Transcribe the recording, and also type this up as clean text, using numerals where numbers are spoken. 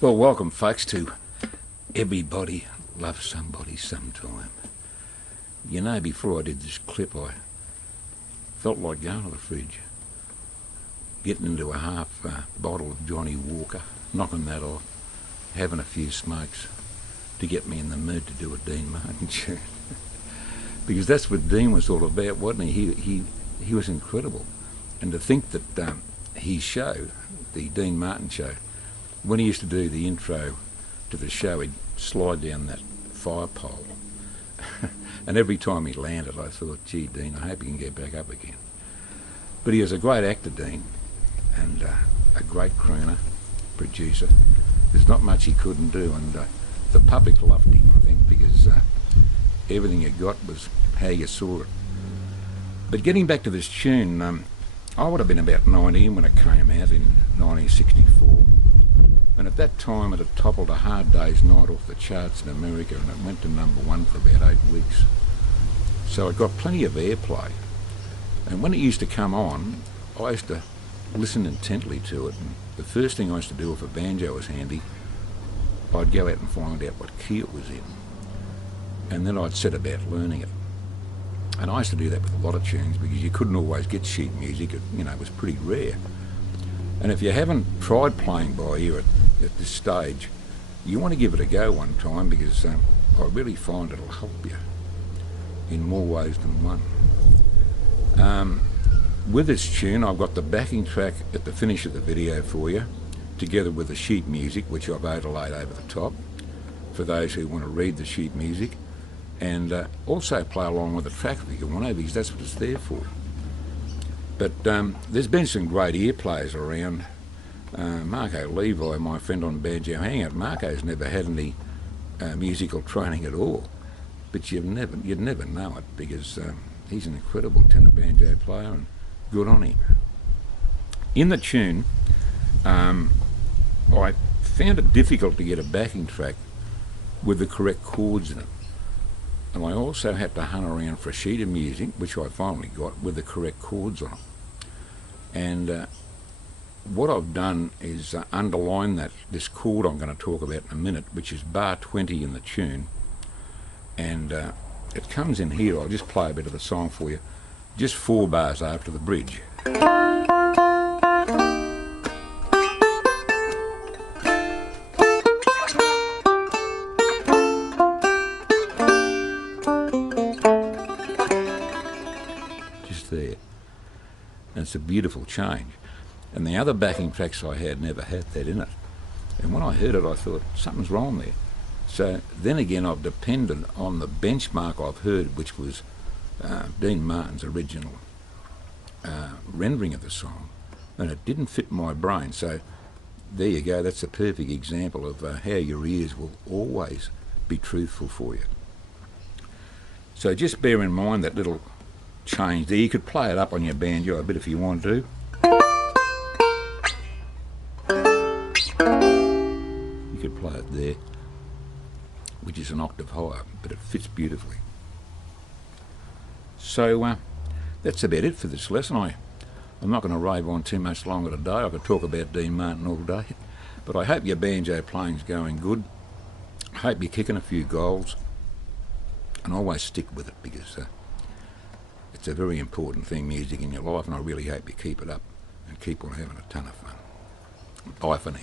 Well, welcome folks to Everybody Loves Somebody Sometime. You know, before I did this clip I felt like going to the fridge, getting into a half bottle of Johnny Walker, knocking that off, having a few smokes to get me in the mood to do a Dean Martin tune. Because that's what Dean was all about, wasn't he? He was incredible. And to think that his show, the Dean Martin show, when he used to do the intro to the show, he'd slide down that fire pole. And every time he landed, I thought, gee, Dean, I hope he can get back up again. But he was a great actor, Dean, and a great crooner, producer. There's not much he couldn't do, and the public loved him, I think, because everything you got was how you saw it. But getting back to this tune, I would have been about 19 when it came out in 1964. And at that time it had toppled A Hard Day's Night off the charts in America, and it went to #1 for about 8 weeks. So it got plenty of airplay. And when it used to come on, I used to listen intently to it. And the first thing I used to do, if a banjo was handy, I'd go out and find out what key it was in. And then I'd set about learning it. And I used to do that with a lot of tunes because you couldn't always get sheet music. It, it was pretty rare. And if you haven't tried playing by ear at this stage, you want to give it a go one time, because I really find it'll help you in more ways than one. With this tune, I've got the backing track at the finish of the video for you, together with the sheet music, which I've overlaid over the top for those who want to read the sheet music, and also play along with the track if you want to, because that's what it's there for. But there's been some great ear players around. Marco Levi, my friend on Banjo Hangout, Marco's never had any musical training at all, but you'd never know it, because he's an incredible tenor banjo player, and good on him. In the tune, I found it difficult to get a backing track with the correct chords in it, and I also had to hunt around for a sheet of music, which I finally got, with the correct chords on it. And what I've done is underline this chord I'm going to talk about in a minute, which is bar 20 in the tune, and it comes in here. I'll just play a bit of the song for you, just 4 bars after the bridge. Just there. And it's a beautiful change. And the other backing tracks I had never had that in it. And when I heard it, I thought, something's wrong there. So then again, I've depended on the benchmark I've heard, which was Dean Martin's original rendering of the song, and it didn't fit my brain. So there you go, that's a perfect example of how your ears will always be truthful for you. So just bear in mind that little change there. You could play it up on your banjo a bit if you want to. You could play it there, which is an octave higher, but it fits beautifully. So that's about it for this lesson. I'm not going to rave on too much longer today. I could talk about Dean Martin all day, but I hope your banjo playing's going good. I hope you're kicking a few goals, and always stick with it, because it's a very important thing, music, in your life, and I really hope you keep it up and keep on having a ton of fun. Bye for now.